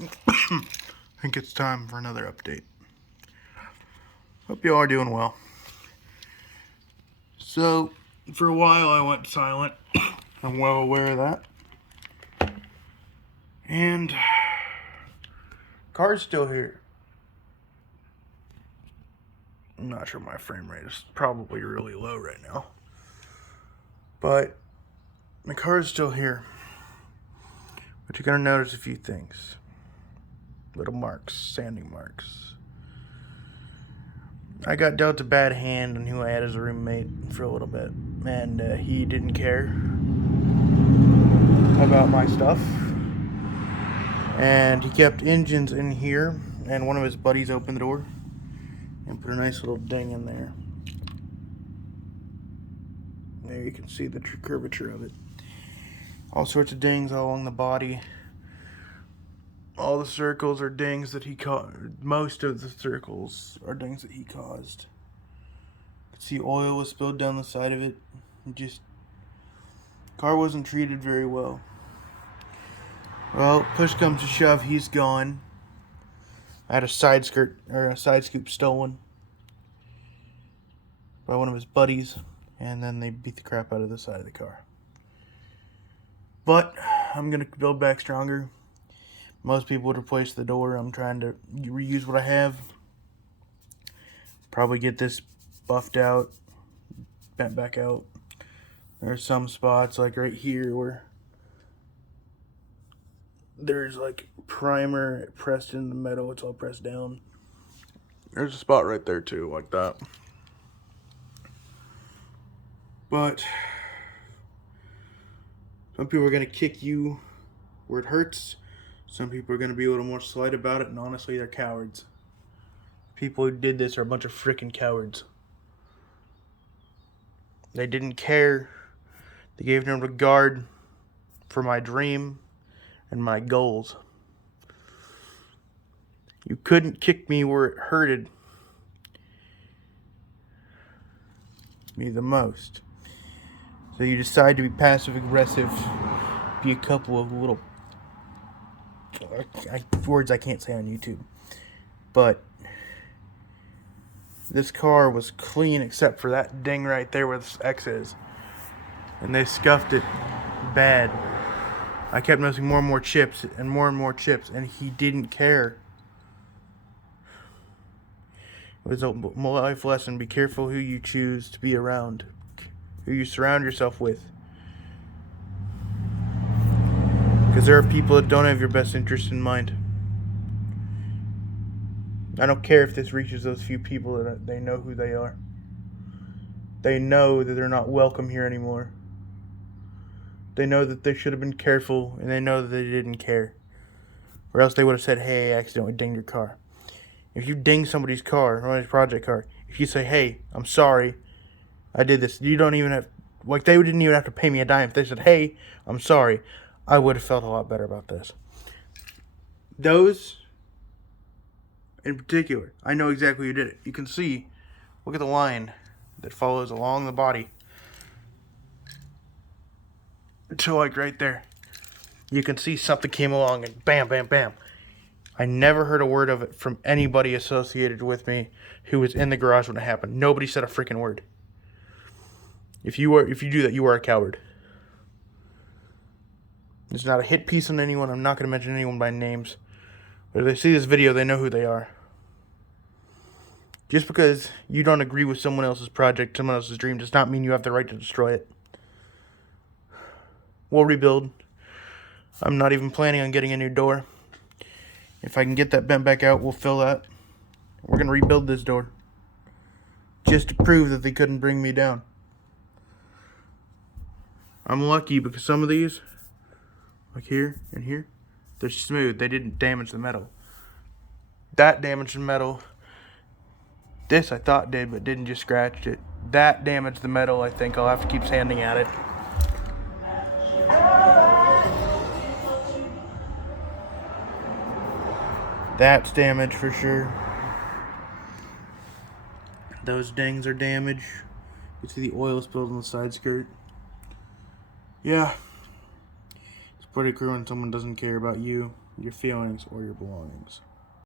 I think it's time for another update. Hope you all are doing well. So, for a while I went silent. I'm well aware of that. And car's still here. I'm not sure my frame rate is probably really low right now. But my car is still here. But you're gonna notice a few things. Little marks, sanding marks. I got dealt a bad hand on who I had as a roommate for a little bit, and he didn't care about my stuff. And he kept engines in here, and one of his buddies opened the door and put a nice little ding in there. There you can see the curvature of it. All sorts of dings all along the body. All the circles are dings that he caused. Most of the circles are dings that he caused. You can see oil was spilled down the side of it. Car wasn't treated very well. Well, push comes to shove, he's gone. I had a side scoop stolen by one of his buddies, and then they beat the crap out of the side of the car. But I'm gonna build back stronger. Most people would replace the door. I'm trying to reuse what I have. Probably get this buffed out, bent back out. There's some spots like right here where there's like primer pressed in the metal. It's all pressed down. There's a spot right there too, like that. But some people are gonna kick you where it hurts. Some people are gonna be a little more slight about it, and honestly, they're cowards. People who did this are a bunch of freaking cowards. They didn't care. They gave no regard for my dream and my goals. You couldn't kick me where it hurted me the most. So you decide to be passive aggressive, be a couple of little words I can't say on YouTube. But this car was clean except for that ding right there where this X is. And they scuffed it bad. I kept noticing more and more chips, and he didn't care. It was a life lesson. Be careful who you choose to be around, who you surround yourself with. Because there are people that don't have your best interest in mind. I don't care if this reaches those few people that they know who they are. They know that they're not welcome here anymore. They know that they should have been careful, and they know that they didn't care. Or else they would have said, hey, I accidentally dinged your car. If you ding somebody's car, or a project car, if you say, hey, I'm sorry, I did this, you don't even have, like, they didn't even have to pay me a dime. If they said, hey, I'm sorry, I would have felt a lot better about this. Those, in particular, I know exactly who did it. You can see, look at the line that follows along the body. So, like, right there, you can see something came along and bam, bam, bam. I never heard a word of it from anybody associated with me who was in the garage when it happened. Nobody said a freaking word. If you do that, you are a coward. It's not a hit piece on anyone. I'm not going to mention anyone by names. But if they see this video, they know who they are. Just because you don't agree with someone else's project, someone else's dream, does not mean you have the right to destroy it. We'll rebuild. I'm not even planning on getting a new door. If I can get that bent back out, we'll fill that. We're going to rebuild this door. Just to prove that they couldn't bring me down. I'm lucky because some of these, like here and here, they're smooth. They didn't damage the metal. That damaged the metal. This I thought did, but didn't, just scratched it. That damaged the metal. I think I'll have to keep sanding at it. That's damaged for sure. Those dings are damaged. You see the oil spilled on the side skirt. Yeah. It's particularly when someone doesn't care about you, your feelings, or your belongings.